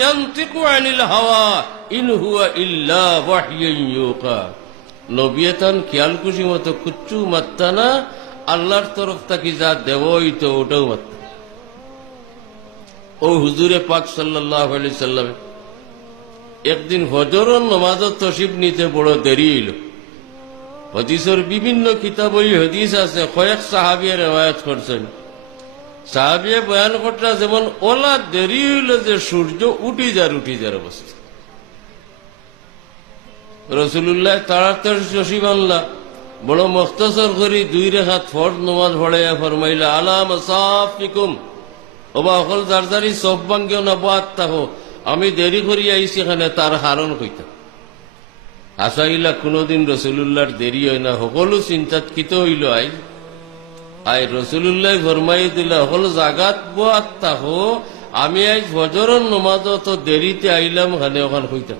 ইয়ানতিকু আনিল হাওয়া ইন হুয়া ইল্লা ওয়াহয়ুন ইউকা। নবী তান খেয়াল খুশি মতো কুচ্ছু মাত্তা না, আল্লাহর তরফ থেকে যা দেব হইতো ওটাও মাত্তা। ও হুজুরে পাক সাল্লাল্লাহু আলাইহি সাল্লাম একদিন ফজরের নামাজত তশরিফ নিতে বড় দেরি হইল। হাদিসের বিভিন্ন কিতাবই হাদিস আছে, কয়েক সাহাবিয়ে রিওয়ায়াত করছেন। সাহাবিয়ে বয়ান করটা যেমন ওলা দেরি হইল যে সূর্য উঠি যার অবস্থা। রাসূলুল্লাহ তাড়াতাড়ি তশরিফ আনলা, বড় মুখতাসর করি 2 রাকাত ফরজ নামাজ পড়াইয়া ফরমাইলা, আলা মাসাফিকুম, ওবা অকল জারজারি সব ভাঙ্গিও না, বাদ থাকো, আমি দেরি করি আইছি এখানে, তার কারণ কইতা। আসাইলা কোনদিন রাসূলুল্লাহর দেরি হয় না, সকলো চিন্তাত কিত হইল আই রাসূলুল্লাহ ফরমাই দিলা, সকল জাগাত বাদ থাকো, আমি আজ ফজরের নামাজত তো দেরিতে আইলাম খানে ওখান কইতা।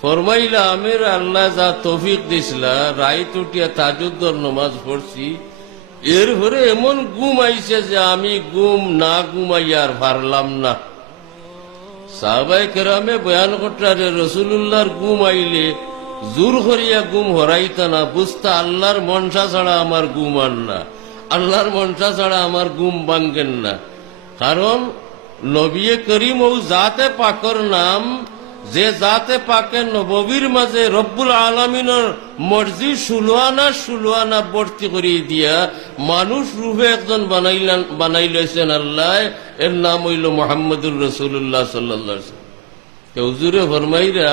ফরমাইলা, আমির আল্লাহ যা তৌফিক দিছিলা, রাইত উঠিয়া তাহাজ্জুদের নামাজ পড়ছি, এরপরে এমন ঘুম আইছে যে আমি ঘুম না ঘুমাইয়ার পারলাম না। সাহাবায়ে কেরামে বয়ান করতে রাসূলুল্লাহর ঘুম আইলে জোর করিয়া ঘুম হরাইতা না, বুঝতা আল্লাহর মনসা ছাড়া আমার ঘুম আর না, আল্লাহর মনসা ছাড়া আমার ঘুম ভাঙ্গেন না। কারণ নবী করিম ও জাতে পাকর নাম, যে জাতে পাকের নববীর মাঝে রব্বুল আলামিনের মর্জি ষোলোয়ানা ভর্তি করিয়ে দিয়া মানুষ রূপে একজন বানাই লইছেন আল্লাহ, এর নাম হইল মুহাম্মদুর রাসূলুল্লাহ সাল্লাল্লাহু আলাইহি ওয়াসাল্লাম। হুজুরে ফরমাইরা,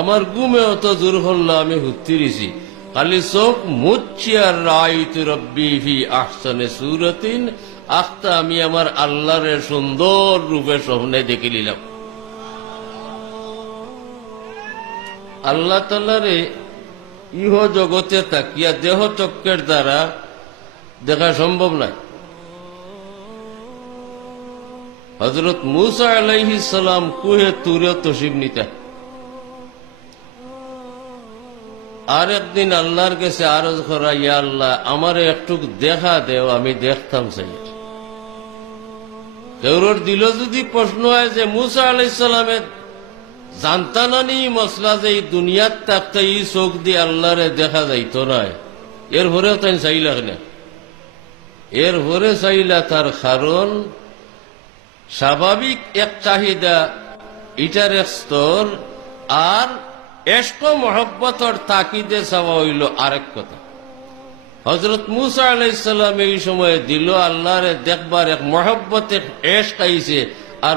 আমার ঘুমে অত জোর হল্লা, আমি হুত্তিরিছি, খালি চোখ মুচ্ছিয়া রাইতু রব্বি ফি আহসানি সূরাতিন, আখতা আমি আমার আল্লাহর সুন্দর রূপে স্বপ্নে দেখে নিলাম। আল্লাহ তাআলারে ইহ জগতে তাকিয়া দেহ চক্রের দ্বারা দেখা সম্ভব নয়। হযরত মূসা আলাইহিস সালাম কুহে তুরে তশরিফ নিতেন। আর একদিন আল্লাহর কাছে আরজ করা, ইয়া আল্লাহ, আমারে একটু দেখা দেও, আমি দেখতাম চাই। কেউর দিল যদি প্রশ্ন হয় যে মূসা আলাইহিস সালামের জানতা না নি মশলা যে এই দুনিয়ার থাকতে এই চোখ দিয়ে আল্লাহরে দেখা যাইত না, এরপরেও তাই চাইলা না। এরপরে চাইলা তার কারণ স্বাভাবিক এক চাহিদা, ইটার এক স্তর, আর এশক মহব্বতর তাকিদে চাওয়া হইল আরেক কথা। হযরত মূসা আলাইহিস সালাম এই সময় দিল আল্লাহরে দেখবার এক মহব্বতে এশক আইছে, আর